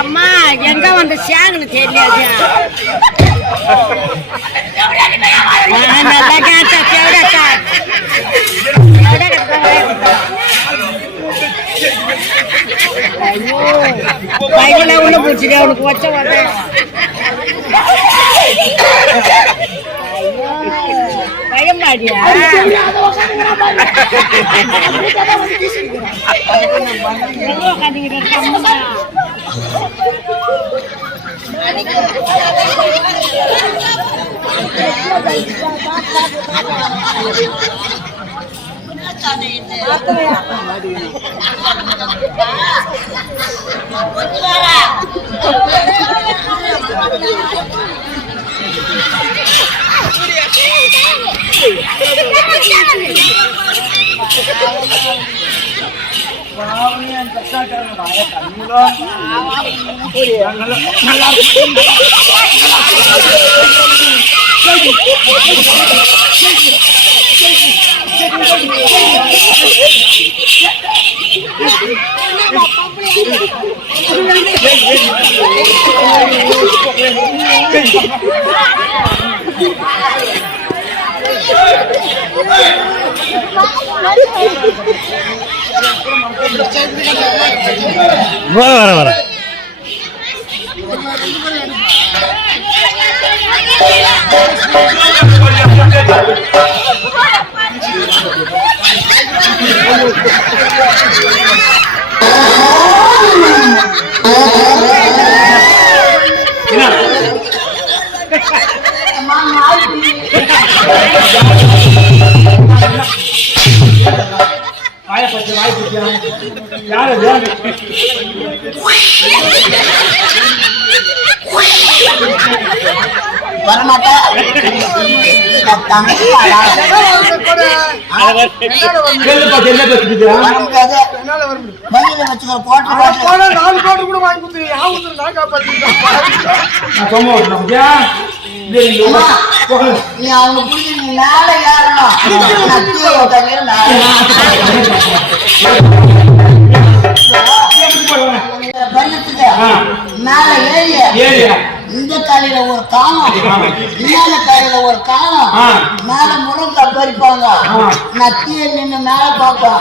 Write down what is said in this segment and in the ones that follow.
அம்மா எங்க வந்து சேங்கன்னு தெரியாது பையன உள்ள போச்சுடே அவனுக்கு வச்ச வந்த பயம் பாடியா வர இந்த காலையில ஒரு காலம் இன்னால காலையில ஒரு காலம் மேல முழங்க பறிப்பாங்க நத்திய நின்று மேல பார்ப்பேன்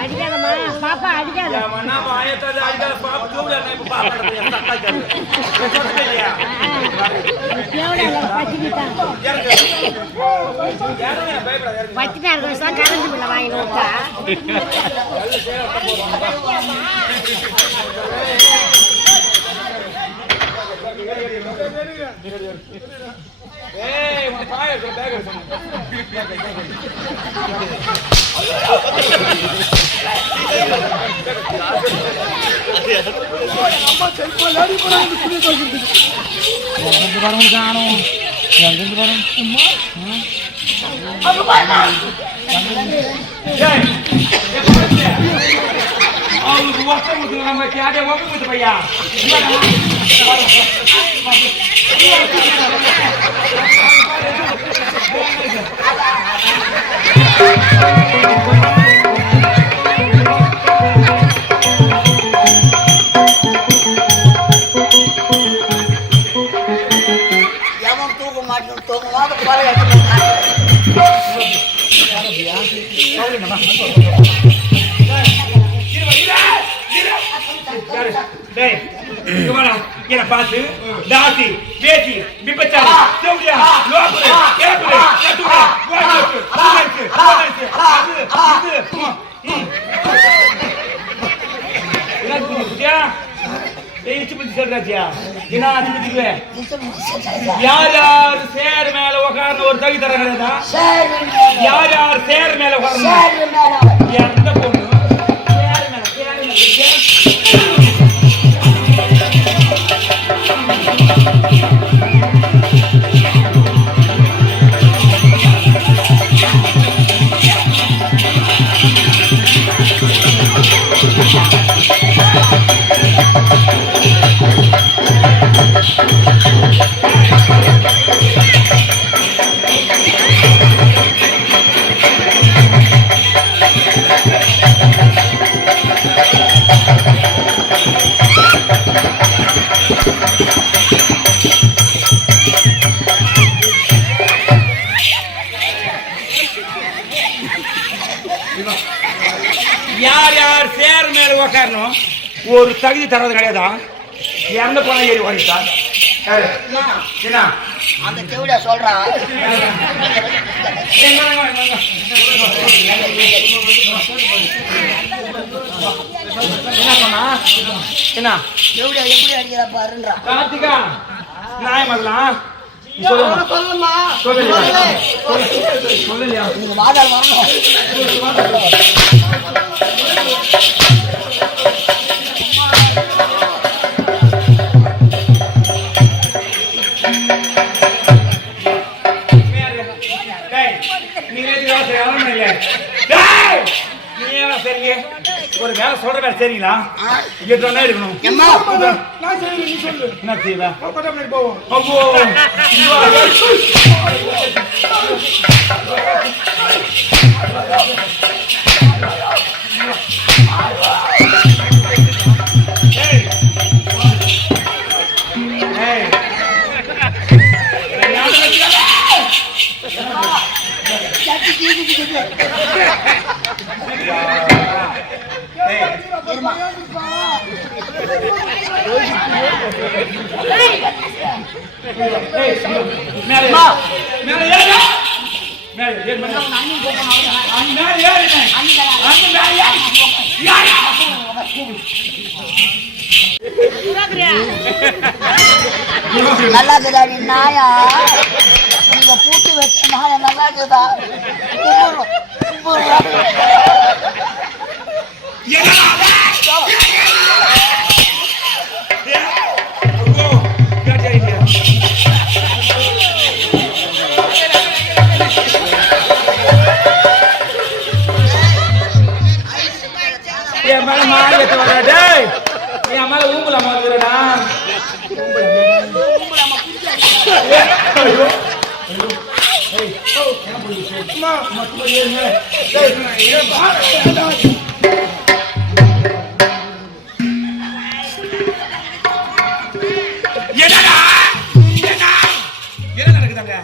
அடிக்காதம்மா பாப்பா அடிக்காத பச்சிட்டா இருக்க கரண்ட் பில்ல வாங்கி நோக்கா காணும் அவங்களுக்கு ஒருத்தம் கொடுத்து நம்ம கேட்டே ஒப்பு கொடுத்து பையா எவன் தூக்க மாட்டேன் தூக்கமாக பாரு என்ன பார்த்து தாசி பேசி விபச்சாரி சௌரியா லோபரு ஏபரு சதுரா வாய்ப்பு வாய்ப்பு யார் யார் சேர் மேல உட்கார்ந்து ஒரு தகுதி தரங்களா யார் யார் சேர் மேல உட்கார்ந்து எந்த பொண்ணு சேர் மேல யார் யார் சேர் மேல உட்காரணும் ஒரு தகுதி தரது கிடையாதா இறந்து போன ஏறி வாங்கிட்டா என்ன அந்த தேவடியா சொல்றான் என்ன சொன்னா என்ன தேவடியா எப்படி அடிக்கிறா பாருன்றா கார்த்திகா நியாயம் அதெல்லாம் சொல்லுமா சொல்லலையா நீங்க வாதால் வரணும் ஒரு வேலை சொல்ற வேலை சரிங்களா இருக்கணும் என்ன செய்வேன் நல்லா இருக்குதாடி நாயா நீங்க பூட்டு வச்ச நாயா நல்லா இருக்குதா என் மேல மாறியத்தை வராடே என் மேல ஊம்பலாமா வந்துடா என்ன நடக்குதாங்க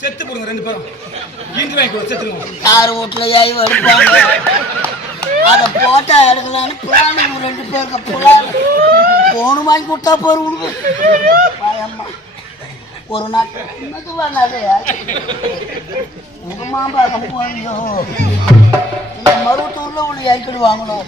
செத்து போடுங்க ரெண்டு பேரும் இன்று வாங்கி செத்துருவோம் யார் வீட்டுல ஏய் எடுப்பாங்க அதை போட்டா எடுக்கலான்னு புறாணு ரெண்டு பேருக்கு புறாணு போனு வாங்கி கொடுத்தா போற உனக்கு பயம்மா ஒரு நாள் மெதுவாங்க உங்க மாம்பாக்கம் போயோ இந்த மருவத்தூர்ல உள்ள ஏற்கனவே வாங்கணும்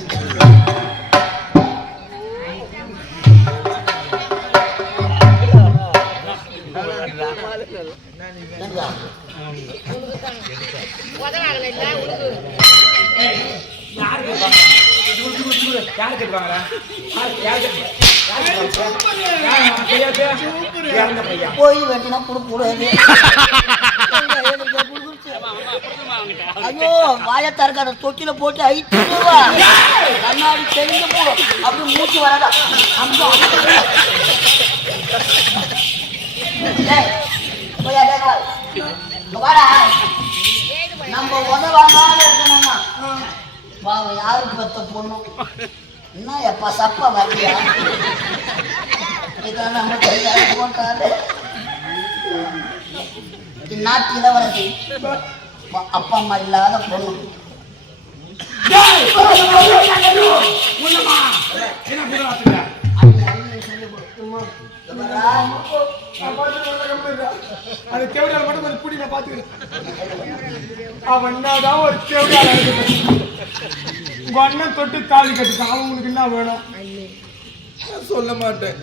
உதவாகல இல்ல உனக்கு யாரு கேட்பாங்க? யாரு கேட்பாங்க? போய் வெட்டினா கொடுக்கூடாது. ஐயோ வாய தரக்கார தொட்டில போட்டு ஐத்துவா கண்ணாடி தெரிஞ்சு போடும் அப்படி மூச்சு வராதா. நம்ம உதவாங்க இருக்கணும்னா பாவம் யாருக்கு பெத்த பொண்ணும் என்ன எப்பா சப்பா வரலையா இதான் நம்ம கையால போட்டாரு. நாட்டு இளவரசி அப்பா அம்மா இல்லாத பொண்ணு. அந்த தேவையான மட்டும் கொஞ்சம் பிடி நான் பாத்துக்கிறேன். அவன் என்னதான் ஒரு தேவையான உங்க அண்ணன் தொட்டு தாலி கட்டுட்டான். அவங்களுக்கு என்ன வேணும்? சொல்ல மாட்டேன்.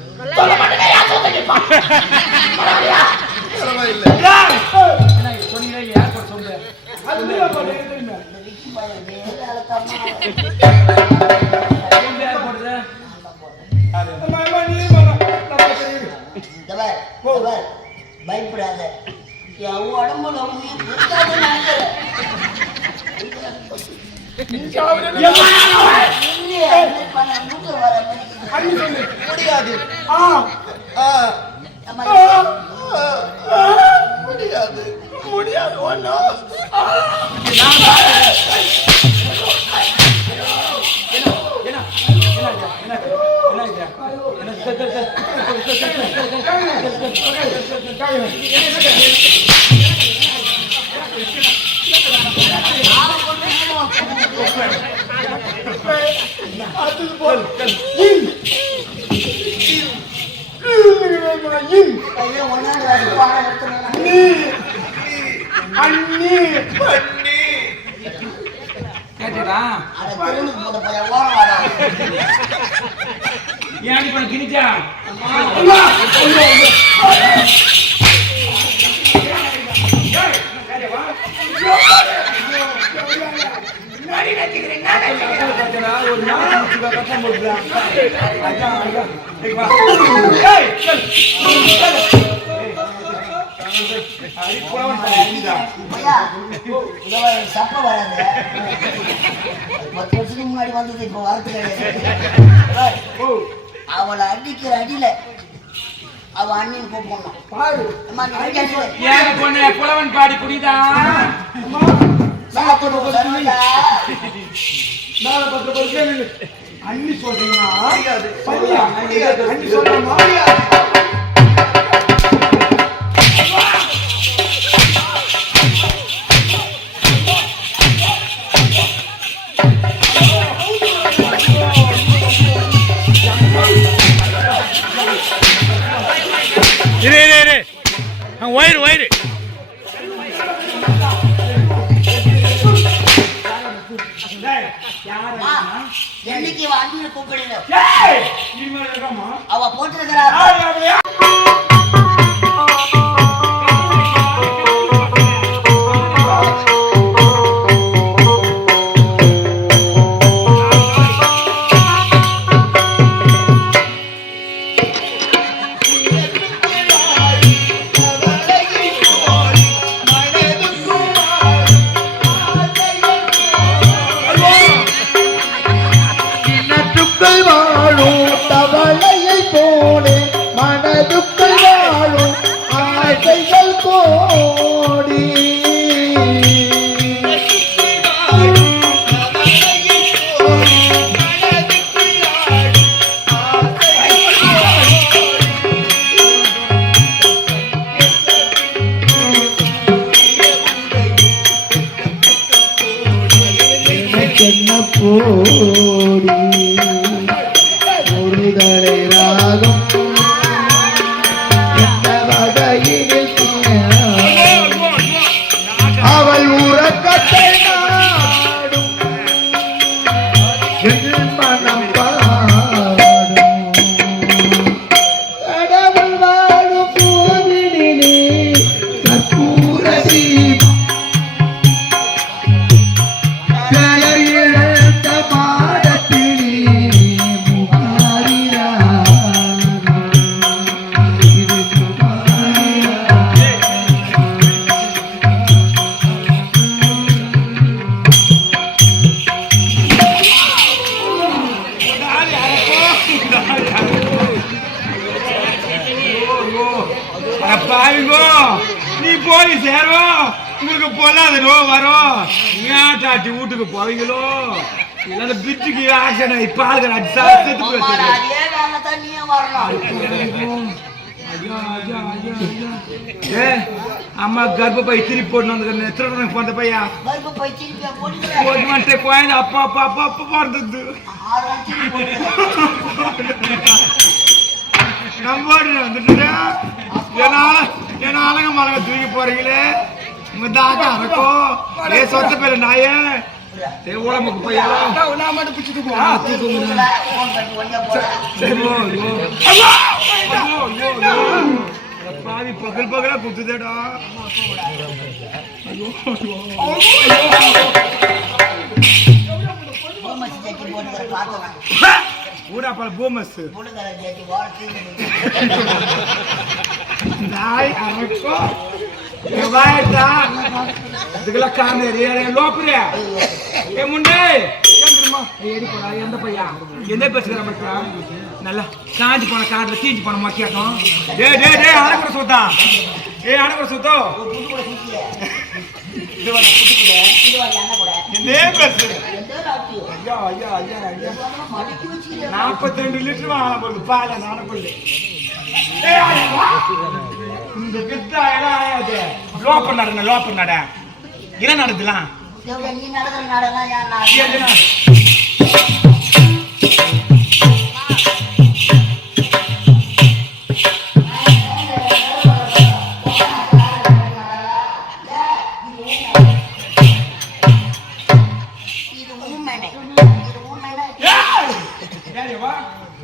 பயப்படாத என் உடம்புல உயிர் இருக்காதுன்னு முடியாது முடியாது ஒன்னும் ஏன் பண்ண கிணிச்சா சப்ப வராது 10 வருஷத்துக்கு முன்னாடி வந்தது இப்ப வரது கிடையாது. அவளை அடிக்கிற அடியில அவ அண்ணின் கூப்பிடணும். புலவன் பாடி புரியுதா? அண்ணி சொல்றீங்களா? அண்ணி சொல்றமா? வயிறு என்னைக்கு அண்ணியை கூப்பிடுங்க. அவ போட்டிருக்கிறா ஒருதலை ராகம் அவள் உறக்கத்தை நாடும் மனம் பாடும் கடவுள் வாழும் கோவிலிலே கற்பூர நீ போய் சேரும் உங்களுக்கு பொல்லாத ரோ வரும் ஏட்டாட்டி வீட்டுக்கு போவீங்களோ இல்ல பிச்சுக்கு ஆக்சன் இப்ப ஆளுங்க அம்மா கர்ப்பப்பை திருப்பி போட்டு எத்தனை போன பையா போட்டு குழந்தை அப்பா அப்பா அப்பா அப்பா பிறந்தது நம்போடு வந்துட்டு என் ஆளுங்க மலங்க தூக்கி போறீங்களே உங்க தாத்தா இருக்கும் ஏ சொந்த பேரு நாயே உடம்புக்கு பையா நான் மட்டும் பிடிச்சிட்டு பாவி பகல் பகலா குத்துதேடா ஊடா பல பூமஸ் நாய் அரக்கோ எவாய்டா இதுல காமேரி லோப்ரே ஏ முண்டே ஏந்திரமா ஏடி போடா எந்த பையா என்ன பேசுற மச்சான் நல்லா காஞ்சி போன காட்ல தீஞ்சி போன மக்கியாட்டம் டேய் அடக்குற சுத்தா அடக்குற சுத்தோ இதுவா புட்டுக்குடே இதுவா என்ன கூட என்ன பேசு ஐயா 42 லிட்டர் வாங்கலாம் போகுது பால நானக்குள்ள இந்த கிட்ட ஆயாதே லோப்பர் நட என்ன நடந்துலாம் நீ நடக்கிற நாடெல்லாம்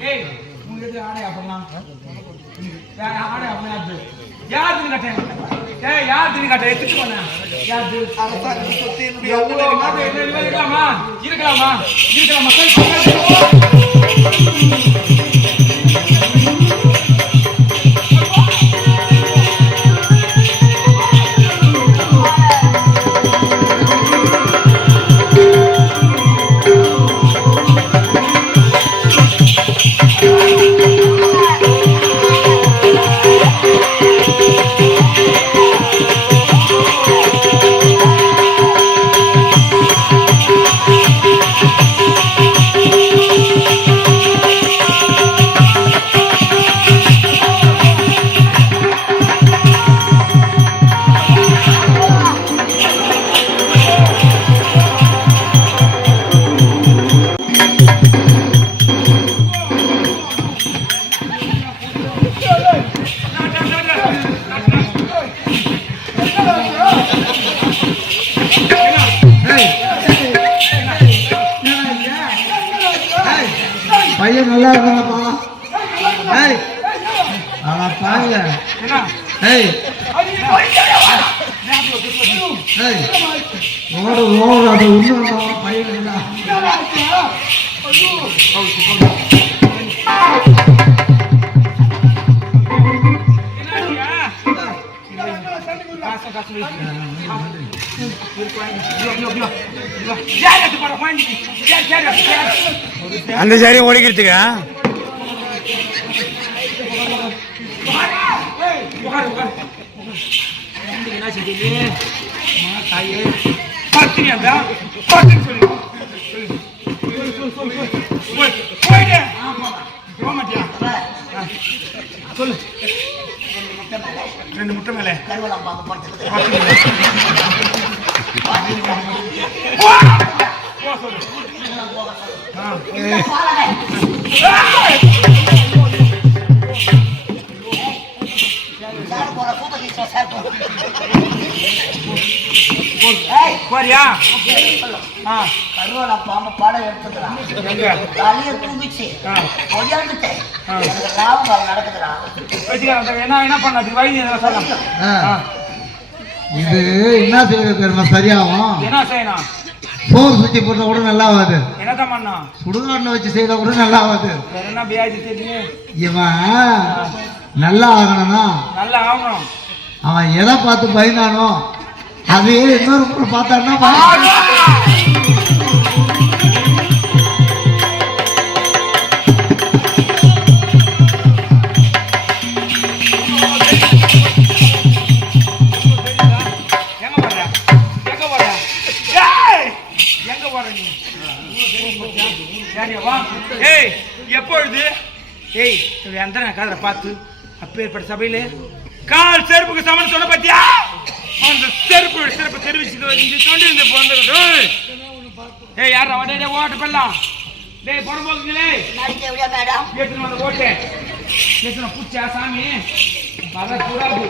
ஏன் இருக்கலாமா பையன் நல்லா இருக்கானப்பா. ஏய் ஆனா பாருங்க. ஏய் ஏய் ஓடு அது உண்மை பையன் இல்ல. அந்த சாரி ஓடிக்கிறதுக்கா சொல்லு 2 முட்டை மேல கருவாடா பாம்பு பாடம் எடுத்துக்கிறான் தலையை தூங்கிச்சு ஒடியாந்துட்டேன் லாபம் நடக்குதுடா. என்ன பண்ணது வைத்தியம் இது என்ன செய்யறது தெரியுமா? சரியாகும். என்ன செய்யணும்? சோறு சுத்தி போட்டா கூட நல்லா ஆகாது. என்னதான் பண்ணா சுடுகாட்டில் வச்சு செய்த கூட நல்லா ஆகாது. வேற என்ன வியாதி தெரியும்? இவன் நல்லா ஆகணும்னா நல்லா ஆகணும். அவன் எதை பார்த்து பயந்தானோ அதையே இன்னொரு முறை பார்த்தான்னா எப்பொழுது அந்த காதலை பார்த்து அப்பேற்பட்ட சபையில கால் செருப்புக்கு சமன் சொன்ன பத்தியா அந்த செருப்பு சிறப்பு தெரிவிச்சு யாரா ஓட்டு பண்ணலாம் டேய் பொறும்போக்குங்களே ஏத்துன வந்து ஓட்டு ஏத்துன பூச்சா சாமி வர கூடாது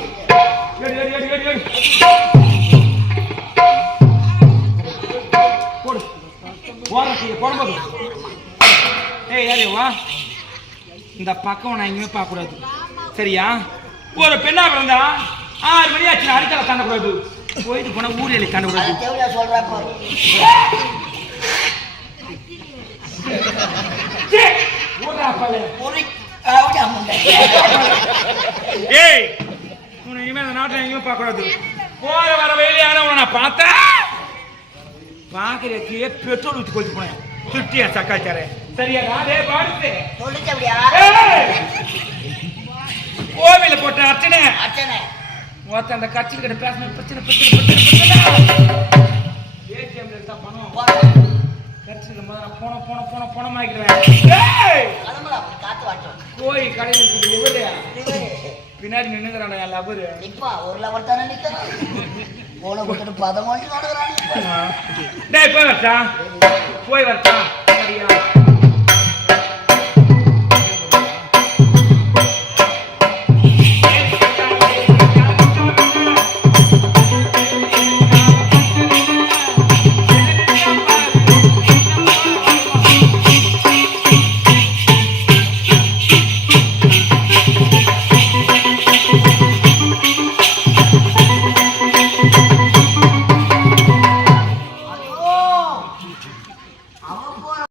போடு ஓரத்துக்கு பொறும்போக்கு யாரு வா இந்த பக்கம் நான் எங்கேயுமே பார்க்க கூடாது சரியா? ஒரு பெண்ணா பிறந்தா 6 மணி ஆச்சு அடிக்கல தாண்டக்கூடாது. போயிட்டு போனா ஊரில் தாண்டக்கூடாது. ஏய் உன்னை இனிமே அந்த நாட்டில் எங்கேயுமே பார்க்க கூடாது. போற வர வெயிலையான உன்னை நான் பார்த்தேன் பார்க்கறதுக்கே பெட்ரோல் ஊற்றி கொண்டு போனேன். சுட்டியா சக்காச்சாரே சரியா? நானே பாடுத்து கோவில போட்ட அர்ச்சனை மொத்த அந்த கட்சியில் கிட்ட பேச பிரச்சனை பணம் கட்சியில் பணமாக்கிறேன். போய் கடையில் பின்னாடி நின்னுக்கிறான் என் லவரு. ஒரு லவர் தானே நிக்கிறான். போன கொடுத்துட்டு பதம் வாங்கி போய் வரட்டா